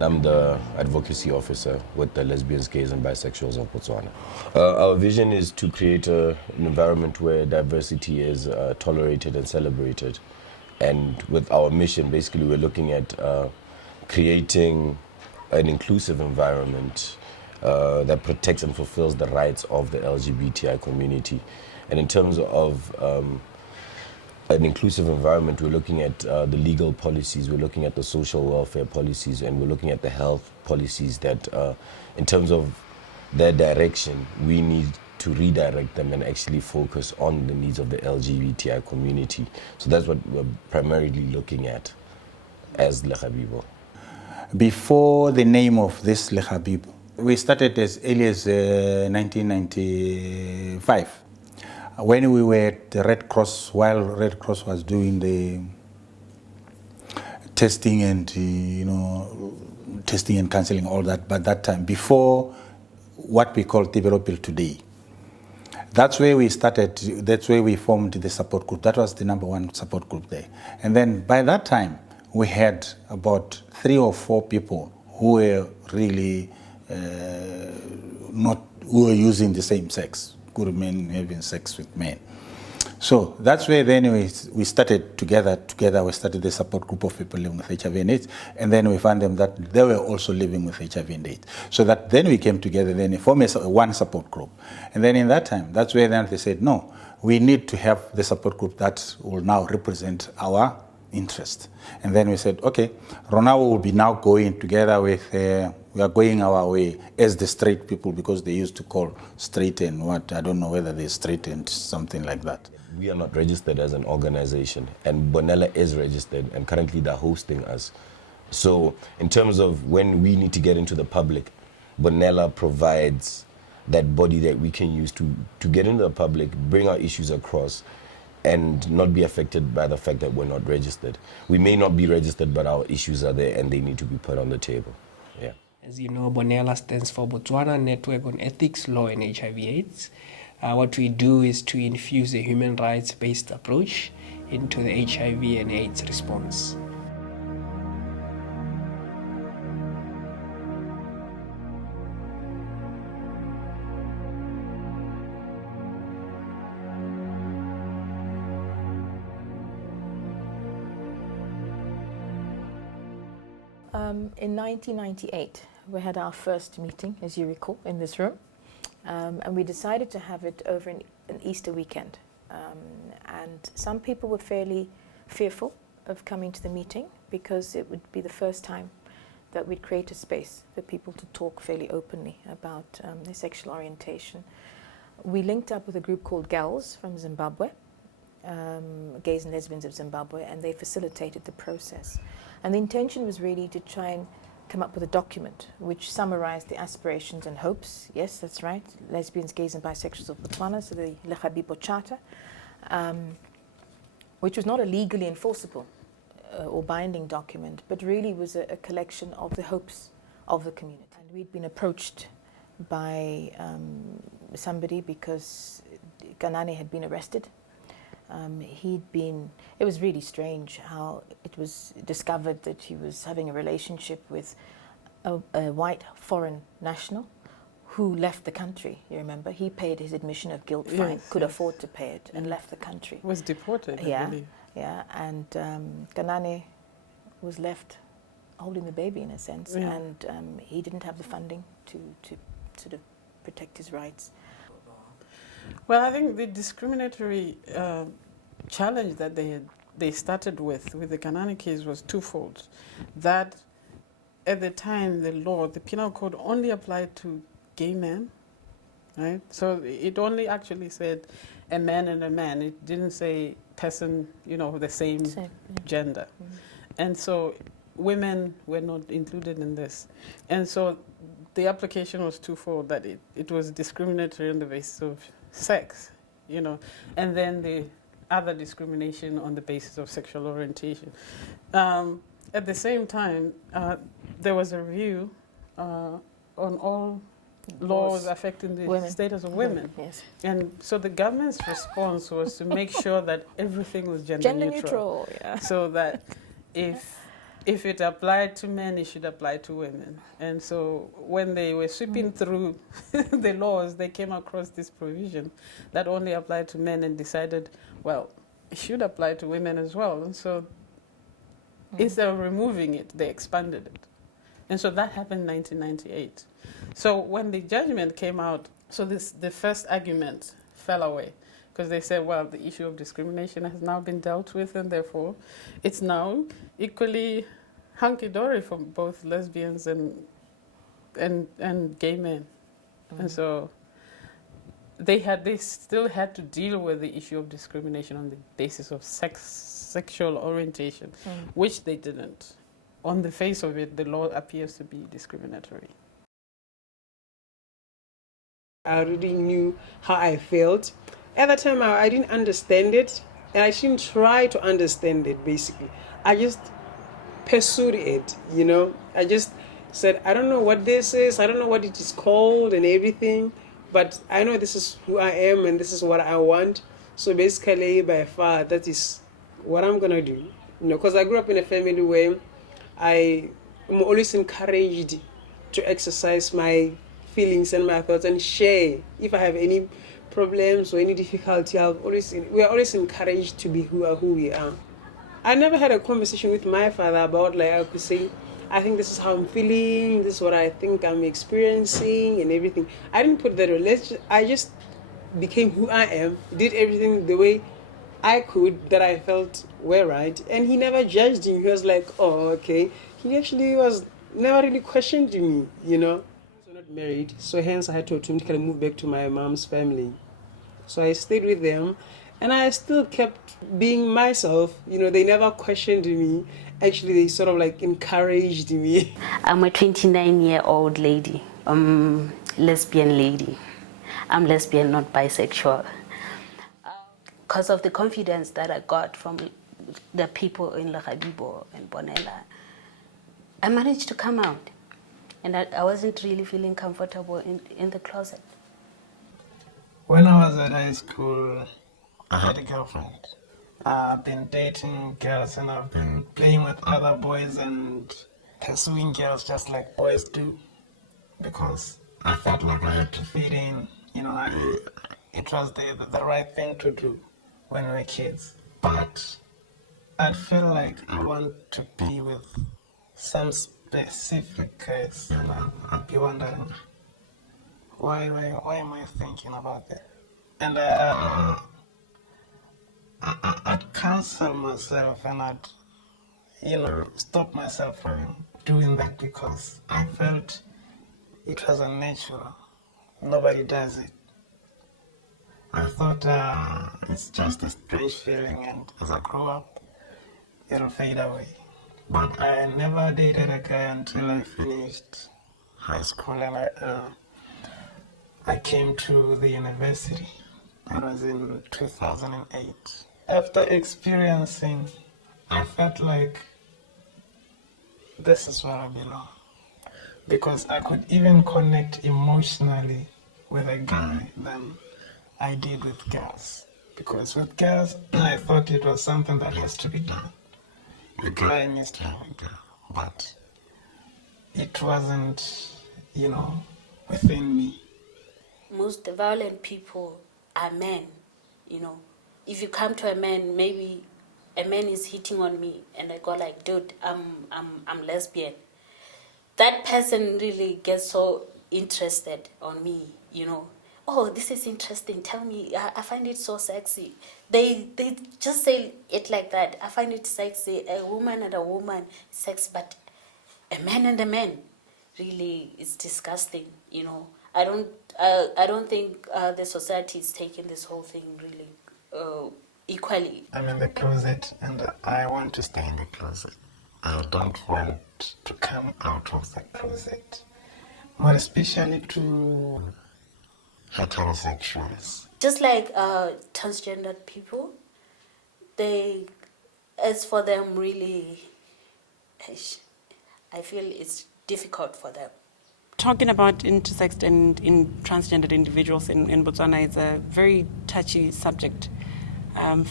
I'm the advocacy officer with the lesbians, gays, and bisexuals of Botswana. Our vision is to create an environment where diversity is tolerated and celebrated. And with our mission, basically, we're looking at creating an inclusive environment that protects and fulfills the rights of the LGBTI community. And in terms of an inclusive environment, we're looking at the legal policies, we're looking at the social welfare policies, and we're looking at the health policies that, in terms of their direction, we need to redirect them and actually focus on the needs of the LGBTI community. So that's what we're primarily looking at as Lekhabibo. Before the name of this Lekhabibo, we started as early as 1995. When we were at the Red Cross, while Red Cross was doing the testing and testing and counseling, all that, but that time, before what we call Developil today, that's where we started, that's where we formed the support group. That was the number one support group there. And then by that time, we had about 3 or 4 people who were really who were using the same sex, good men having sex with men. So that's where then we started together, we started the support group of people living with HIV and AIDS, and then we found them that they were also living with HIV and AIDS. So that then we came together, then we formed one support group. And then in that time, that's where then they said, no, we need to have the support group that will now represent our interest. And then we said, okay, Ronawo will be now going together with, we are going our way as the straight people, because they used to call straight and what, I don't know whether they're straight and something like that. We are not registered as an organization, and Bonella is registered, and currently they're hosting us. So in terms of when we need to get into the public, Bonella provides that body that we can use to get into the public, bring our issues across, and not be affected by the fact that we're not registered. We may not be registered, but our issues are there and they need to be put on the table. Yeah. As you know, Bonella stands for Botswana Network on Ethics, Law and HIV/AIDS. What we do is to infuse a human rights-based approach into the HIV and AIDS response. In 1998, we had our first meeting, as you recall, in this room, and we decided to have it over an Easter weekend. And some people were fairly fearful of coming to the meeting because it would be the first time that we'd create a space for people to talk fairly openly about their sexual orientation. We linked up with a group called GALS from Zimbabwe, Gays and Lesbians of Zimbabwe, and they facilitated the process. And the intention was really to try and come up with a document which summarized the aspirations and hopes, yes, that's right, lesbians, gays and bisexuals of Botswana, so the Lekhabibo Charter, which was not a legally enforceable or binding document, but really was a collection of the hopes of the community. And we'd been approached by somebody because Ganane had been arrested. It was really strange how it was discovered that he was having a relationship with a white foreign national who left the country, you remember? He paid his admission of guilt fine, could afford to pay it, and left the country. Was deported, I believe. Yeah, and Ganane was left holding the baby in a sense, and he didn't have the funding to sort of protect his rights. Well, I think the discriminatory challenge that they started with the Ganane case was twofold. That at the time, the penal code only applied to gay men, right? So it only actually said a man and a man. It didn't say person, the same gender. Mm-hmm. And so women were not included in this. And so the application was twofold, that it was discriminatory on the basis of sex, and then the other discrimination on the basis of sexual orientation. At the same time, there was a review on all laws affecting the status of women. Yes. And so the government's response was to make sure that everything was gender neutral. Yeah. So that if if it applied to men, it should apply to women. And so when they were sweeping through the laws, they came across this provision that only applied to men and decided, well, it should apply to women as well. And so instead of removing it, they expanded it. And so that happened in 1998. So when the judgment came out, so the first argument fell away, because they said, well, the issue of discrimination has now been dealt with, and therefore it's now equally hunky-dory for both lesbians and gay men. And so they still had to deal with the issue of discrimination on the basis of sexual orientation, which they didn't. On the face of it, the law appears to be discriminatory. I already knew how I felt. At that time, I didn't understand it, and I didn't try to understand it, basically. I just pursued it, you know. I just said, I don't know what this is, I don't know what it is called and everything, but I know this is who I am and this is what I want. So basically, by far, that is what I'm going to do. You know, because I grew up in a family where I am always encouraged to exercise my feelings and my thoughts and share. If I have any problems or any difficulty, we are always encouraged to be who we are. I never had a conversation with my father about, like, I could say, I think this is how I'm feeling, this is what I think I'm experiencing and everything. I didn't put that on. I just became who I am, did everything the way I could that I felt were right, and he never judged me. He was like, oh, okay. He actually was never really questioned me, you know. We're not married, so hence I had to automatically move back to my mom's family. So I stayed with them, and I still kept being myself. You know, they never questioned me. Actually, they sort of like encouraged me. I'm a 29-year-old lady, lesbian lady. I'm lesbian, not bisexual. Because of the confidence that I got from the people in Lagadibo and Bonella, I managed to come out. And I wasn't really feeling comfortable in the closet. When I was at high school, I had a girlfriend. I've been dating girls and I've been playing with other boys and pursuing girls just like boys do, because I felt like I had to fit in. You know, it was the right thing to do when we were kids. But I feel like I want to be with some specific case, and I'd be wondering, why am I thinking about that? And I'd counsel myself and I'd, stop myself from doing that because I felt it was unnatural. Nobody does it. I thought it's just a strange feeling, and as I grow up, it'll fade away. But I never dated a guy until I finished high school, and I came to the university. That was in 2008. After experiencing, I felt like this is where I belong. Because I could even connect emotionally with a guy than I did with girls. Because with girls, I thought it was something that has to be done. A guy needs to have a girl. But it wasn't, within me. Most violent people are men, If you come to a man, maybe a man is hitting on me and I go like, dude, I'm lesbian. That person really gets so interested on me, Oh, this is interesting. Tell me, I find it so sexy. They just say it like that. I find it sexy. A woman and a woman, sex, but a man and a man, really, it's disgusting. I don't think the society is taking this whole thing really equally. I'm in the closet and I want to stay in the closet. I don't want to come out of the closet, more especially to heterosexuals. Just like transgendered people, as for them, really, I feel it's difficult for them. Talking about intersex and in transgendered individuals in Botswana is a very touchy subject.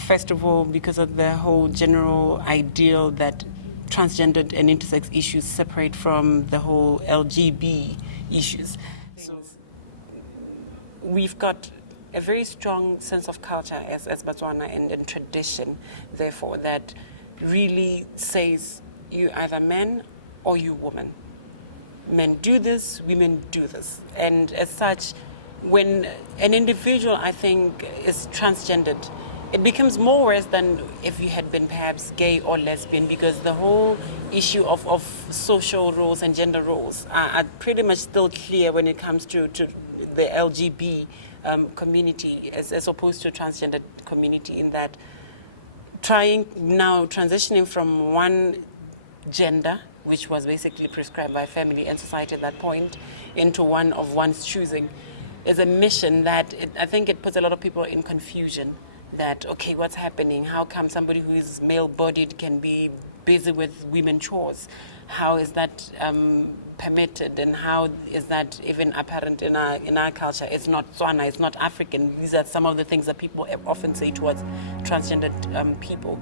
First of all, because of the whole general ideal that transgendered and intersex issues separate from the whole LGB issues. So we've got a very strong sense of culture as Botswana and tradition, therefore, that really says you either man or you woman. Men do this, women do this. And as such, when an individual, I think, is transgendered, it becomes more worse than if you had been perhaps gay or lesbian, because the whole issue of social roles and gender roles are pretty much still clear when it comes to the LGB community as opposed to transgender community, in that trying now transitioning from one gender, which was basically prescribed by family and society at that point, into one of one's choosing, is a mission that I think it puts a lot of people in confusion. That, okay, what's happening? How come somebody who is male-bodied can be busy with women chores? How is that permitted, and how is that even apparent in our culture? It's not Tswana, it's not African. These are some of the things that people often say towards transgendered people.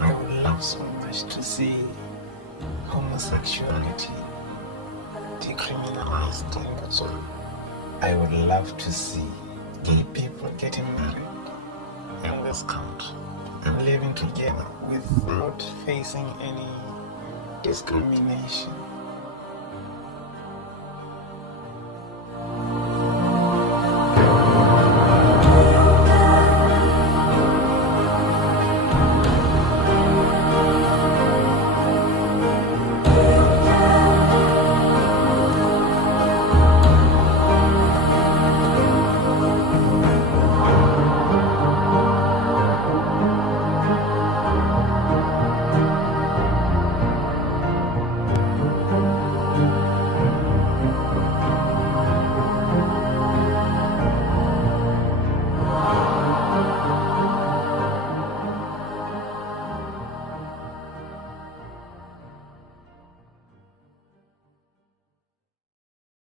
I would love so much to see homosexuality decriminalized in Botswana. I would love to see gay people getting married in this country and living together without facing any discrimination.